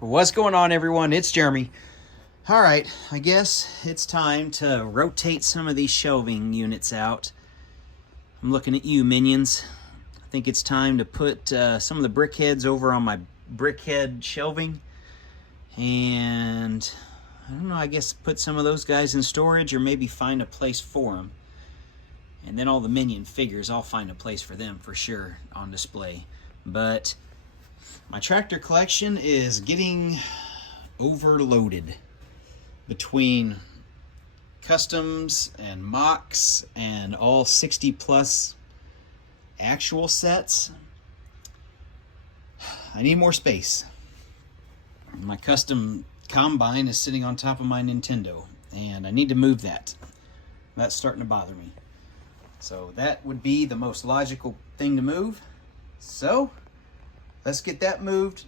What's going on, everyone? It's Jeremy. All right, I guess it's time to rotate some of these shelving units out. I'm looking at you, minions. I think it's time to put some of the brickheads over on my brickhead shelving. And I don't know, I guess put some of those guys in storage or maybe find a place for them. And then all the minion figures, I'll find a place for them for sure on display. But my tractor collection is getting overloaded between customs and mocks and all 60 plus actual sets. I need more space. My custom combine is sitting on top of my Nintendo and I need to move that. That's starting to bother me. So that would be the most logical thing to move. So let's get that moved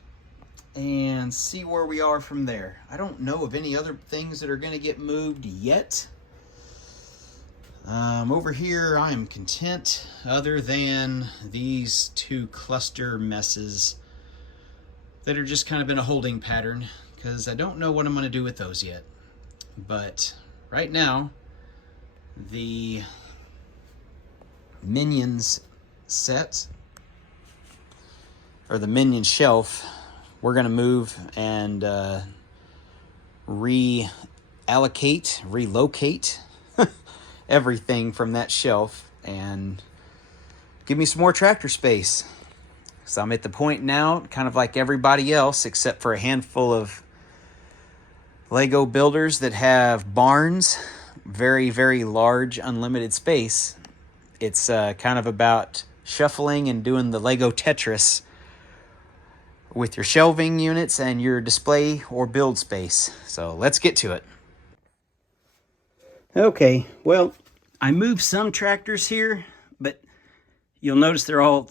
and see where we are from there. I don't know of any other things that are going to get moved yet. Over here, I am content other than these two cluster messes that are just kind of in a holding pattern because I don't know what I'm going to do with those yet. But right now, the Minions set, or the Minion shelf, we're going to move and relocate everything from that shelf and give me some more tractor space. So I'm at the point now, kind of like everybody else, except for a handful of Lego builders that have barns, very, very large, unlimited space. It's kind of about shuffling and doing the Lego Tetris with your shelving units and your display or build space. So let's get to it. Okay, well, I moved some tractors here, but you'll notice they're all,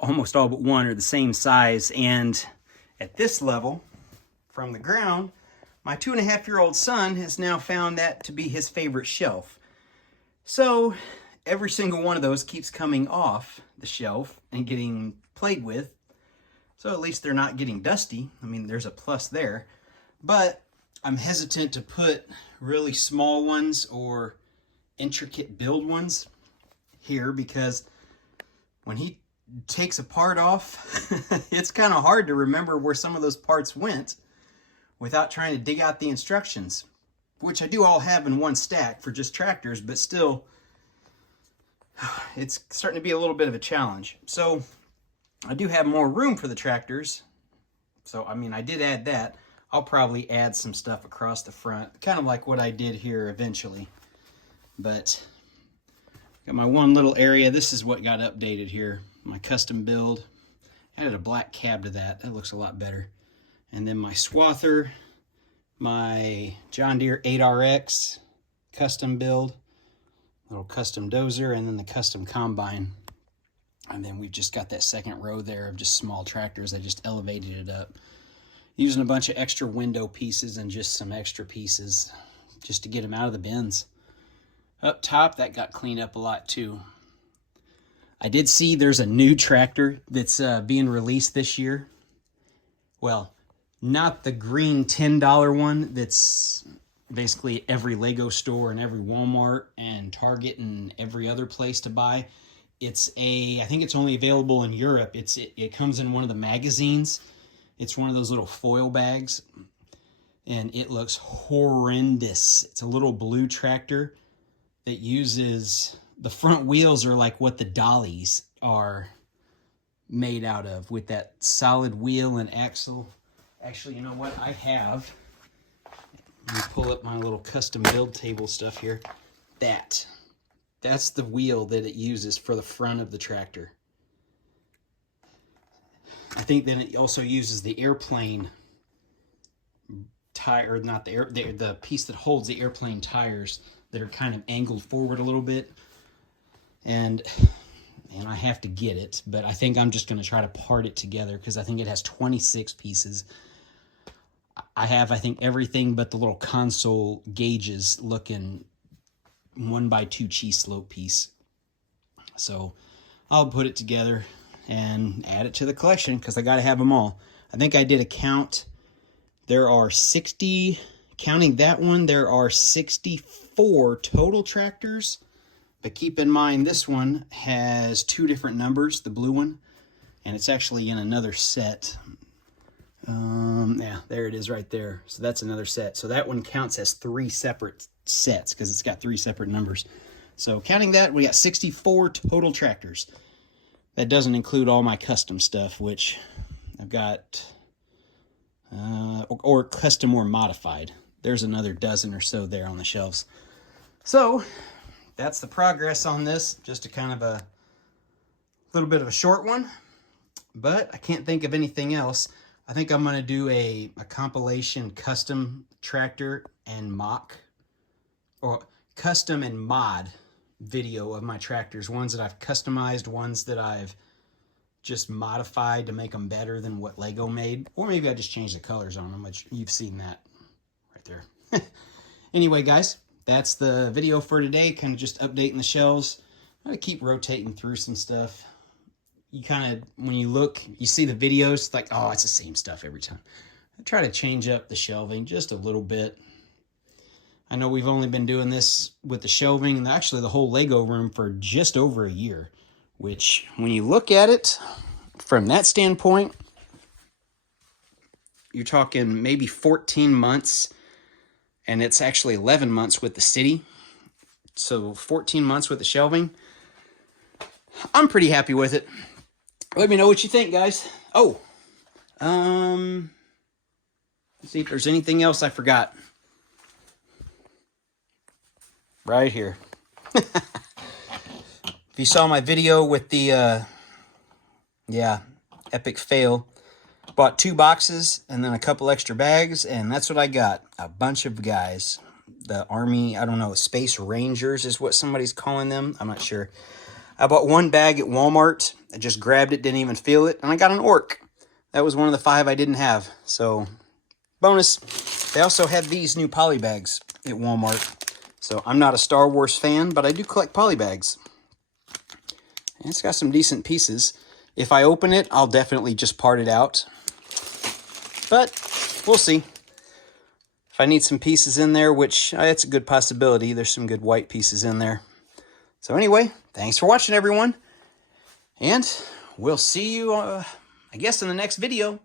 almost all but one, are the same size. And at this level, from the ground, my 2.5-year-old son has now found that to be his favorite shelf. So every single one of those keeps coming off the shelf and getting played with. So at least they're not getting dusty. I mean, there's a plus there. But I'm hesitant to put really small ones or intricate build ones here because when he takes a part off, it's kind of hard to remember where some of those parts went without trying to dig out the instructions, which I do all have in one stack for just tractors, but still, it's starting to be a little bit of a challenge. So I do have more room for the tractors. So, I mean, I did add that. I'll probably add some stuff across the front, kind of like what I did here eventually. But got my one little area. This is what got updated here. My custom build. Added a black cab to that. That looks a lot better. And then my swather, my John Deere 8RX custom build, little custom dozer, and then the custom combine. And then we've just got that second row there of just small tractors. I just elevated it up. Using a bunch of extra window pieces and just some extra pieces just to get them out of the bins. Up top, that got cleaned up a lot too. I did see there's a new tractor that's being released this year. Well, not the green $10 one that's basically every Lego store and every Walmart and Target and every other place to buy. It's I think it's only available in Europe. It comes in one of the magazines. It's one of those little foil bags, and it looks horrendous. It's a little blue tractor that uses, the front wheels are like what the dollies are made out of, with that solid wheel and axle. Actually, you know what? I have, let me pull up my little custom build table stuff here. That's the wheel that it uses for the front of the tractor. I think then it also uses the airplane tire, or not the piece that holds the airplane tires that are kind of angled forward a little bit. And I have to get it, but I think I'm just going to try to part it together because I think it has 26 pieces. I have, I think, everything but the little console gauges looking 1x2 cheese slope piece. So I'll put it together and add it to the collection because I got to have them all. I think I did a count there are 60, counting that one, there are 64 total tractors. But keep in mind, this one has 2 different numbers, the blue one, and it's actually in another set. Yeah, there it is right there. So that's another set. So that one counts as 3 separate sets because it's got 3 separate numbers. So counting that, we got 64 total tractors. That doesn't include all my custom stuff, which I've got, or custom or modified. There's another dozen or so there on the shelves. So that's the progress on this. Just a kind of a little bit of a short one, but I can't think of anything else. I think I'm going to do a compilation custom tractor and mock, or custom and mod video of my tractors. Ones that I've customized, ones that I've just modified to make them better than what Lego made. Or maybe I just changed the colors on them, which you've seen that right there. Anyway, guys, that's the video for today. Kind of just updating the shelves. I'm going to keep rotating through some stuff. You kind of, when you look, you see the videos, like, oh, it's the same stuff every time. I try to change up the shelving just a little bit. I know we've only been doing this with the shelving and actually the whole Lego room for just over a year, which when you look at it from that standpoint, you're talking maybe 14 months, and it's actually 11 months with the city. So 14 months with the shelving. I'm pretty happy with it. Let me know what you think, guys. Oh, let's see if there's anything else I forgot. Right here. If you saw my video with the, epic fail, bought 2 boxes and then a couple extra bags, and that's what I got. A bunch of guys. The Army, I don't know, Space Rangers is what somebody's calling them. I'm not sure. I bought 1 bag at Walmart. I just grabbed it, didn't even feel it, and I got an orc. That was one of the 5 I didn't have. So, bonus. They also had these new poly bags at Walmart. So, I'm not a Star Wars fan, but I do collect poly bags. And it's got some decent pieces. If I open it, I'll definitely just part it out. But, we'll see. If I need some pieces in there, which it's a good possibility. There's some good white pieces in there. So anyway, thanks for watching, everyone. And we'll see you, I guess, in the next video.